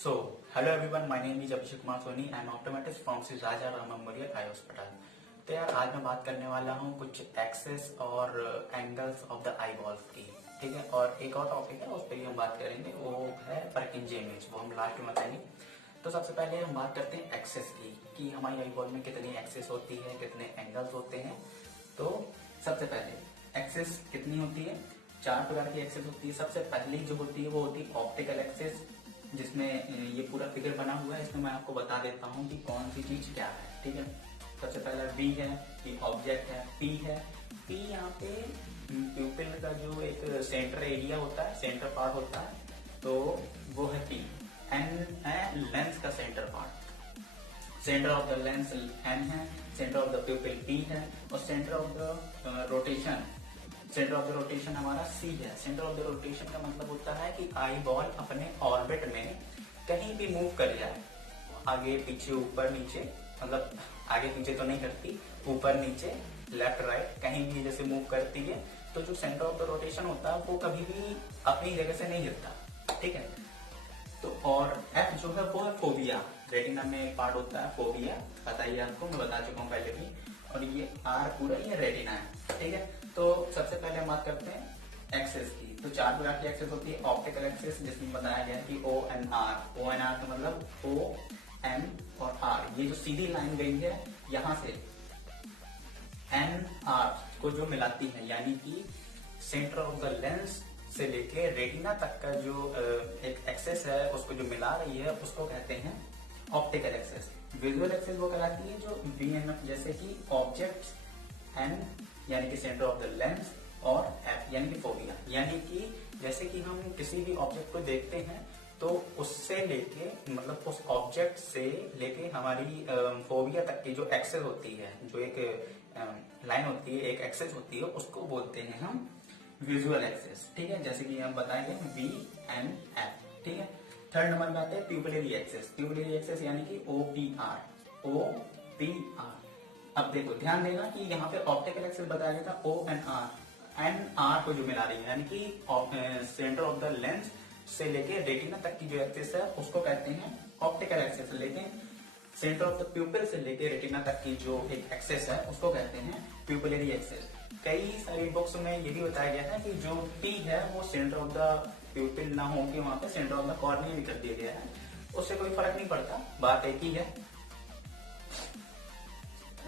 Hello everyone, my name is Abhishek Kumar Soni. I am optometrist from Sri Raja Ram Memorial Eye Hospital. तो यार आज मैं बात करने वाला हूँ कुछ एक्सेस और angles of the I balls की, ठीक है। और एक और टॉपिक है उस पर ही हम बात करेंगे, वो है परकिंजी इमेज, वो हम लास्ट में बताएंगे। तो सबसे पहले हम बात करते हैं एक्सेस की, कि हमारी आई बॉल में कितनी एक्सेस होती है, कितने एंगल्स होते हैं। तो सबसे पहले एक्सेस कितनी होती है? 4 प्रकार की एक्सेस होती है। सबसे पहली जो होती है वो होती है ऑप्टिकल एक्सेस, जिसमें ये पूरा फिगर बना हुआ है। इसमें मैं आपको बता देता हूँ कि कौन सी चीज क्या है, ठीक है। सबसे पहला बी है कि ऑब्जेक्ट है, पी है, पी यहाँ पे प्यूपिल का जो एक सेंटर एरिया होता है, सेंटर पार्ट होता है, तो वो है पी। एन है लेंस का centre part, centre of the lens N है, centre of the pupil P है, और centre of the rotation, centre of the rotation हमारा सी है। सेंटर ऑफ द रोटेशन का मतलब होता है कि आई बॉल अपने ऑर्बिट में कहीं भी मूव कर जाए, आगे पीछे ऊपर नीचे, मतलब आगे पीछे तो नहीं करती, ऊपर नीचे लेफ्ट राइट कहीं भी जैसे मूव करती है, तो जो सेंटर ऑफ द रोटेशन होता है वो कभी भी अपनी जगह से नहीं हिलता, ठीक है। तो और एफ जो है वो है फोबिया, रेटिना में एक पार्ट होता है फोबिया, पता ही आपको, मैं बता चुका हूँ पहले भी। और ये आर पूरा ये रेटिना है, ठीक है। तो सबसे पहले हम बात करते हैं एक्सेस की। तो 4 प्रकार की एक्सेस होती है। ऑप्टिकल एक्सेस, जिसमें बताया गया है कि O N R, O N R का मतलब ओ एन और आर, ये जो सीधी लाइन गई है यहां से एन आर को जो मिलाती है, यानी कि सेंटर ऑफ द लेंस से लेके रेटिना तक का जो एक एक्सेस है उसको जो मिला रही है उसको कहते हैं ऑप्टिकल एक्सेस। विजुअल एक्सेस वो कहलाती है जो वीएनएफ, जैसे कि ऑब्जेक्ट एन यानी कि सेंटर ऑफ द लेंस, और एफ यानी कि फोबिया, यानी कि जैसे कि हम किसी भी ऑब्जेक्ट को देखते हैं तो उससे लेके, मतलब उस ऑब्जेक्ट से लेके हमारी फोबिया तक की जो एक्सेस होती है, जो एक लाइन होती है, एक एक्सेस होती है, उसको बोलते हैं हम विजुअल एक्सेस, ठीक है। जैसे कि हम बताएंगे वी एन एफ, ठीक है। थर्ड नंबर में आते हैं प्यूपिलरी एक्सेस। प्यूपिलरी एक्सेस यानी कि O P R, O P R. अब देखो ध्यान देना कि यहाँ पे ऑप्टिकल एक्सेस बताया गया था O N R, N R को जो मिला रही है, यानी कि सेंटर ऑफ द लेंस से लेके रेटिना तक की जो एक्सेस है उसको कहते हैं ऑप्टिकल एक्सेस। लेकिन सेंटर ऑफ द प्यूपिल से लेके रेटिना तक की जो एक एक्सेस है उसको कहते हैं प्यूपिलरी एक्सेस। कई सारी बुक्स में ये भी बताया गया है कि जो पी है वो सेंटर ऑफ द प्यूपिल ना हो के वहां पे सेंटर ऑफ द कॉर्निया भी कर दिया गया है, उससे कोई फर्क नहीं पड़ता, बात एक ही है।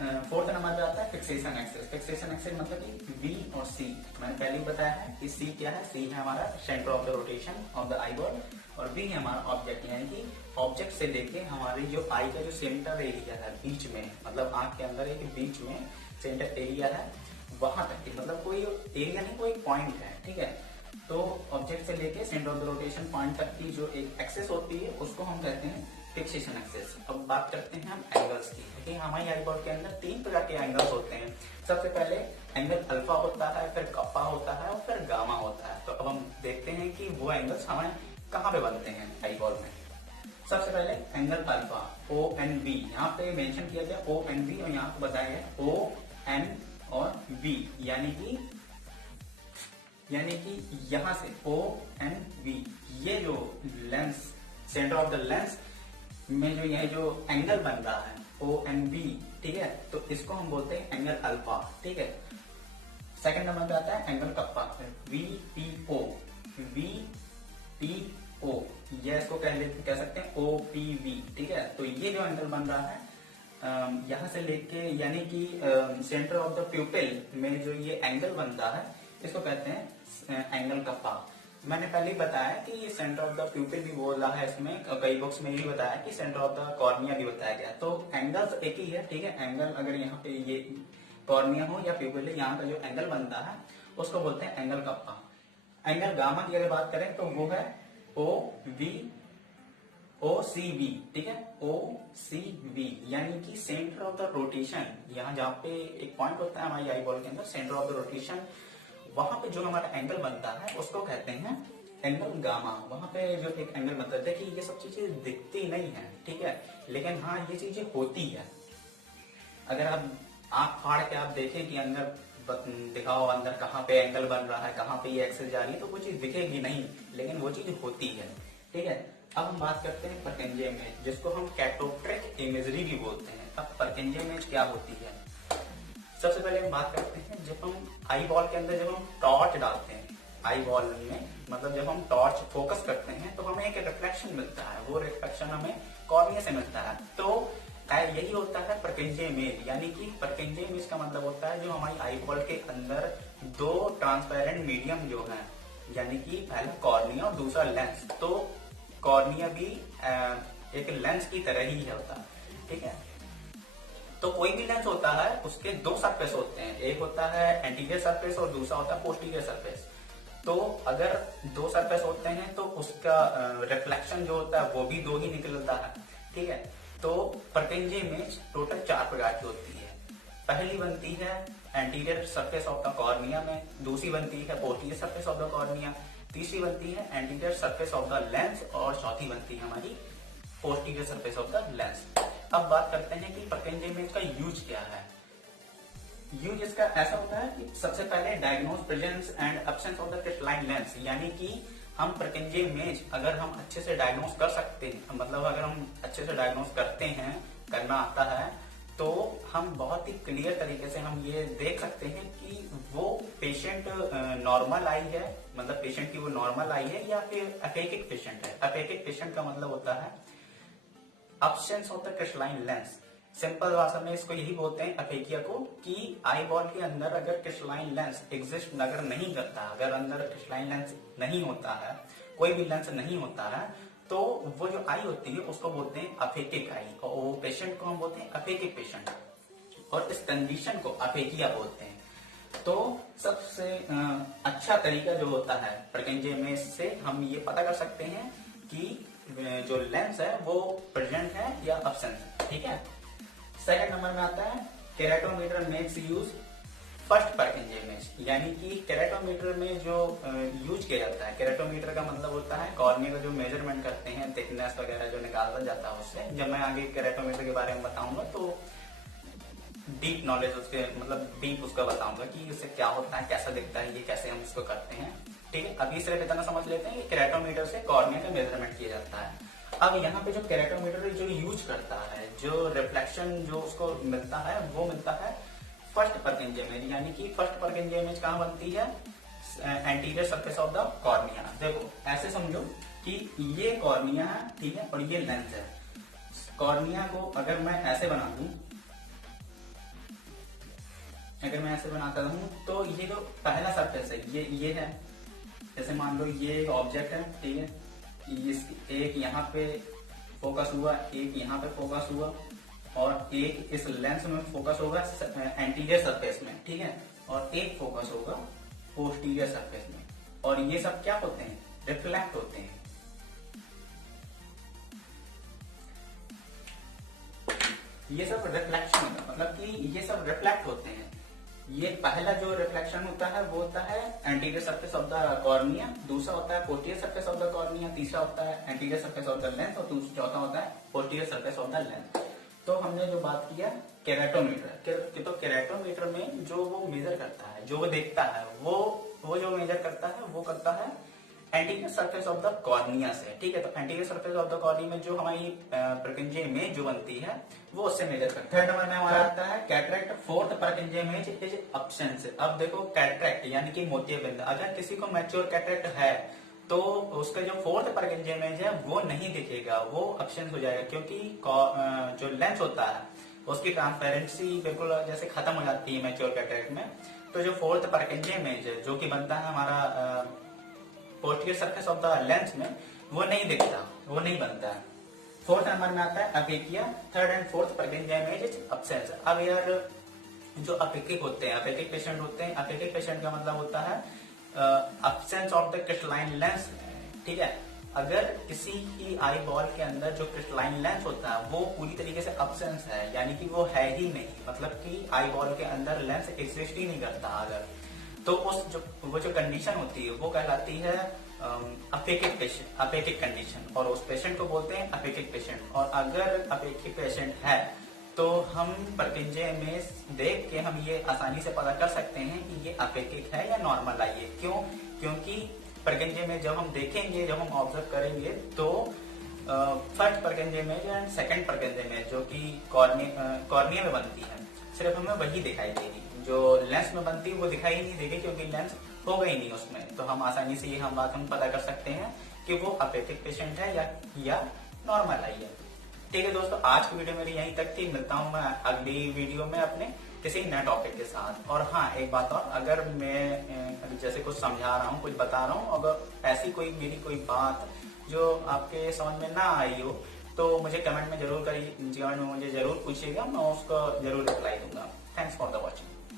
फोर्थ नंबर पे आता है फिक्सेशन एक्सेस। फिक्सेशन एक्सेस मतलब कि वी और सी, मैंने पहले ही बताया है कि सी क्या है, सी है हमारा centre of the rotation of the eye ball, और वी है हमारा ऑब्जेक्ट, यानी कि ऑब्जेक्ट से लेके हमारी जो आई का जो सेंटर एरिया है बीच में, मतलब आंख के अंदर एक बीच में सेंटर एरिया है, वहां तक की, मतलब कोई एरिया नहीं, कोई पॉइंट है, ठीक है। तो ऑब्जेक्ट से लेके centre of the rotation point तक की जो एक एक्सेस होती है उसको हम कहते हैं फिक्सेशन एक्सेस। अब बात करते हैं हम एंगल्स की, क्योंकि हमारी आई बॉल के अंदर 3 प्रकार के एंगल्स होते हैं। सबसे पहले एंगल अल्फा होता है, फिर कप्पा होता है, और फिर गामा होता है। तो अब हम देखते हैं कि वो एंगल्स हमें कहाँ पे बनते हैं आई बॉल में। सबसे पहले angle alpha, O N B, यहाँ पे मेंशन किया गया ओ एन बी, और यहाँ पे बताया गया ओ एन और बी, यानी कि यहां से ओ एन बी, ये जो lens, centre of the lens में जो ये जो एंगल बन रहा है ओ एन बी, ठीक है, तो इसको हम बोलते हैं एंगल अल्फा, ठीक है। सेकंड नंबर पे आता है angle kappa, V P O, V P O, ये इसको कह सकते हैं ओ पी वी, ठीक है। तो ये जो एंगल बन रहा है यहां से लेके, यानी कि सेंटर ऑफ द प्यूपिल में जो ये एंगल बन रहा है इसको कहते हैं एंगल कप्पा। मैंने पहले ही बताया कि ये सेंटर ऑफ द प्यूपिल भी बोल रहा है, इसमें कई बुक्स में ये बताया कि सेंटर ऑफ द कॉर्निया भी बताया गया। तो एंगल एक ही है, ठीक है। एंगल अगर यहाँ पे ये कॉर्निया हो या प्यूपिल, यहाँ का जो एंगल बनता है उसको बोलते हैं एंगल कप्पा। एंगल गामा की अगर बात करें तो वो है ओ वी, ओ सी बी, ठीक है, ओ सी बी, यानी कि सेंटर ऑफ द रोटेशन, यहाँ जहाँ पे एक पॉइंट होता है हमारी आई बॉल के अंदर, सेंटर ऑफ द रोटेशन, वहां पे जो हमारा एंगल बनता है उसको कहते हैं एंगल गामा। वहां पे जो एक एंगल बनता है, देखिए ये सब चीजें दिखती नहीं है, ठीक है, लेकिन हाँ ये चीजें होती है। अगर आप आंख फाड़ के आप देखें कि अंदर दिखाओ अंदर कहाँ पे एंगल बन रहा है, कहाँ पे ये एक्सेस जा रही है, तो वो चीज दिखेगी नहीं, लेकिन वो चीज होती है, ठीक है। अब हम बात करते हैं परकेंजे इमेज, जिसको हम कैटोप्ट्रिक इमेजरी भी बोलते हैं। अब परकेंजे इमेज क्या होती है? सबसे पहले हम बात करते हैं, जब हम आई बॉल के अंदर जब हम टॉर्च डालते हैं आई बॉल में, मतलब जब हम टॉर्च फोकस करते हैं तो हमें एक रिफ्लेक्शन मिलता है, वो रिफ्लेक्शन हमें कॉर्निया से मिलता है। तो यही होता है परकेंजे इमेज, यानी कि परकेंजे इमेज का मतलब होता है जो हमारी आई बॉल के अंदर दो ट्रांसपेरेंट मीडियम जो है, यानी कि पहला कॉर्निया और दूसरा लेंस। तो कॉर्निया भी एक लेंस की तरह ही होता है, ठीक है। तो कोई भी लेंस होता है उसके दो सरफेस होते हैं, एक होता है एंटीरियर सरफेस और दूसरा होता है पोस्टीरियर सरफेस। तो अगर दो सरफेस होते हैं तो उसका रिफ्लेक्शन जो होता है वो भी दो ही निकलता है, ठीक है। तो परकेंजे इमेज टोटल 4 प्रकार की होती है। पहली बनती है anterior surface of the cornea में, दूसरी बनती है posterior surface of the cornea, तीसरी बनती है anterior surface of the lens और चौथी बनती है हमारी posterior surface of the lens. अब बात करते हैं कि परकेंजे इमेज का यूज क्या है। यूज इसका ऐसा होता है कि सबसे पहले diagnose presence and absence of the crystalline lens, यानी कि हम परकेंजे इमेज अगर हम अच्छे से डायग्नोज कर सकते हैं, मतलब अगर हम अच्छे से डायग्नोज करते हैं, करना आता है, तो हम बहुत ही क्लियर तरीके से हम ये देख सकते हैं कि वो पेशेंट नॉर्मल आई है, मतलब पेशेंट की वो नॉर्मल आई है या फिर अपेकिक पेशेंट है। अपेकिक पेशेंट का मतलब होता है absence of the crystalline lens. Simple भाषा में इसको यही बोलते हैं अपेकिया को, कि आई बॉल के अंदर अगर क्रिस्टलाइन लेंस एग्जिस्ट अगर नहीं करता, अगर अंदर क्रिस्टलाइन लेंस नहीं होता है, कोई भी लेंस नहीं होता है, तो वो जो आई होती है उसको बोलते हैं अपेकिक आई, और वो पेशेंट को हम बोलते हैं अपेकिक पेशेंट, और इस कंडीशन को अपेकिया बोलते हैं। तो सबसे अच्छा तरीका जो होता है परकेंजे इमेज से हम ये पता कर सकते हैं कि जो लेंस है वो प्रेजेंट है या अब्सेंट है, ठीक है। सेकंड नंबर में आता है केराटोमीटर मेक्स यूज फर्स्ट परकेंजे इमेज, यानी कि केराटोमीटर में जो यूज किया जाता है, केराटोमीटर का मतलब होता है कॉर्निया का जो मेजरमेंट करते हैं, थिकनेस वगैरह जो निकाला जाता है उससे। जब मैं आगे केराटोमीटर के बारे में बताऊंगा तो डीप नॉलेज उसके, मतलब डीप उसका बताऊंगा कि इससे क्या होता है, कैसा दिखता है, ये कैसे हम इसको करते हैं, ठीक है। अभी सिर्फ इतना समझ लेते हैं कि केराटोमीटर से कॉर्निया का मेजरमेंट किया जाता है। अब यहाँ पे जो केराटोमीटर जो यूज करता है, जो रिफ्लेक्शन जो उसको मिलता है वो मिलता है फर्स्ट परकेंजे इमेज, यानी कि फर्स्ट परकेंजे इमेज कहाँ बनती है? Anterior surface of the cornea. देखो ऐसे समझो कि ये कॉर्निया है, ठीक है, और ये लेंस है। कॉर्निया को अगर मैं ऐसे बना दूं, अगर मैं ऐसे बनाता हूं तो ये जो पहला सरफेस है ये है, जैसे मान लो ये एक ऑब्जेक्ट है, ठीक है, एक यहाँ पे फोकस हुआ, एक यहाँ पे फोकस हुआ, और एक इस लेंस में फोकस होगा एंटीरियर सरफेस में, ठीक है, और एक फोकस होगा पोस्टीरियर सरफेस में। और ये सब क्या होते हैं? रिफ्लेक्ट होते हैं। ये सब रिफ्लेक्शन होता है, मतलब कि ये सब रिफ्लेक्ट होते हैं। ये पहला जो रिफ्लेक्शन होता है वो होता है anterior surface of the cornea, दूसरा होता है posterior surface of the cornea, तीसरा होता है anterior surface of the lens, और चौथा होता है posterior surface of the lens. तो हमने जो बात किया केराटोमीटर, तो केराटोमीटर में जो वो मेजर करता है, जो वो देखता है, वो जो मेजर करता है वो करता है anterior surface of the cornea से, ठीक है। तो anterior surface of the cornea में जो हमारी परकेंजे इमेज जो बनती है वो उससे मेजर करता है। थर्ड नंबर में हमारा आता है cataract. Fourth Purkinje image is absence. अब देखो कैटरेक्ट यानी कि मोतियाबिंद, अगर किसी को मैच्योर कैटरेक्ट है तो उसका जो फोर्थ परकेंजे इमेज है वो नहीं दिखेगा, वो एब्सेंस हो जाएगा, क्योंकि जो लेंस होता है उसकी ट्रांसपेरेंसी बिल्कुल जैसे खत्म हो जाती है मैच्योर कैटरेक्ट में। तो जो फोर्थ परकेंजे इमेज है जो कि बनता है हमारा posterior surface of the lens में, वो नहीं दिखता, वो नहीं बनता है। फोर्थ नंबर में आता है aphakia. Third and fourth Purkinje image is absence. अब यार जो अपेकिक होते हैं, अपेकिक पेशेंट होते हैं, अपेकिक पेशेंट का मतलब होता है absence of the crystalline lens, ठीक है। अगर किसी की आई बॉल के अंदर जो क्रिस्टलाइन लेंस होता है वो पूरी तरीके से एब्सेंस है, यानी कि वो है ही नहीं, मतलब कि आई बॉल के अंदर लेंस एग्जिस्ट ही नहीं करता, अगर तो वो जो कंडीशन होती है वो कहलाती है अपेकिक पेशेंट, अपेकिक कंडीशन, और उस पेशेंट को बोलते हैं अपेकिक पेशेंट। और अगर अपेकिक पेशेंट है तो हम परकेंजे इमेज देख के हम ये आसानी से पता कर सकते हैं कि ये अपेकिक है या नॉर्मल आई है। क्यों? क्योंकि परकेंजे में जब हम देखेंगे, जब हम ऑब्जर्व करेंगे तो first Purkinje image and second Purkinje image जो कि कॉर्निया में बनती है, सिर्फ हमें वही दिखाई देगी। जो लेंस में बनती है वो दिखाई नहीं देगी, क्योंकि लेंस होगा ही नहीं उसमें। तो हम आसानी से ये हम बात हम पता कर सकते हैं कि वो अपेथिक पेशेंट है या नॉर्मल आई है। ठीक है दोस्तों, आज की वीडियो मेरी यहीं तक थी। मिलता हूँ मैं अगली वीडियो में अपने किसी नए टॉपिक के साथ। और हाँ, एक बात और, अगर मैं जैसे कुछ समझा रहा हूँ, कुछ बता रहा हूँ, अगर ऐसी कोई मेरी कोई बात जो आपके समझ में ना आई हो, तो मुझे कमेंट में जरूर करिए, कमेंट में मुझे जरूर पूछिएगा, मैं उसको जरूर रिप्लाई दूंगा। Thanks for the watching.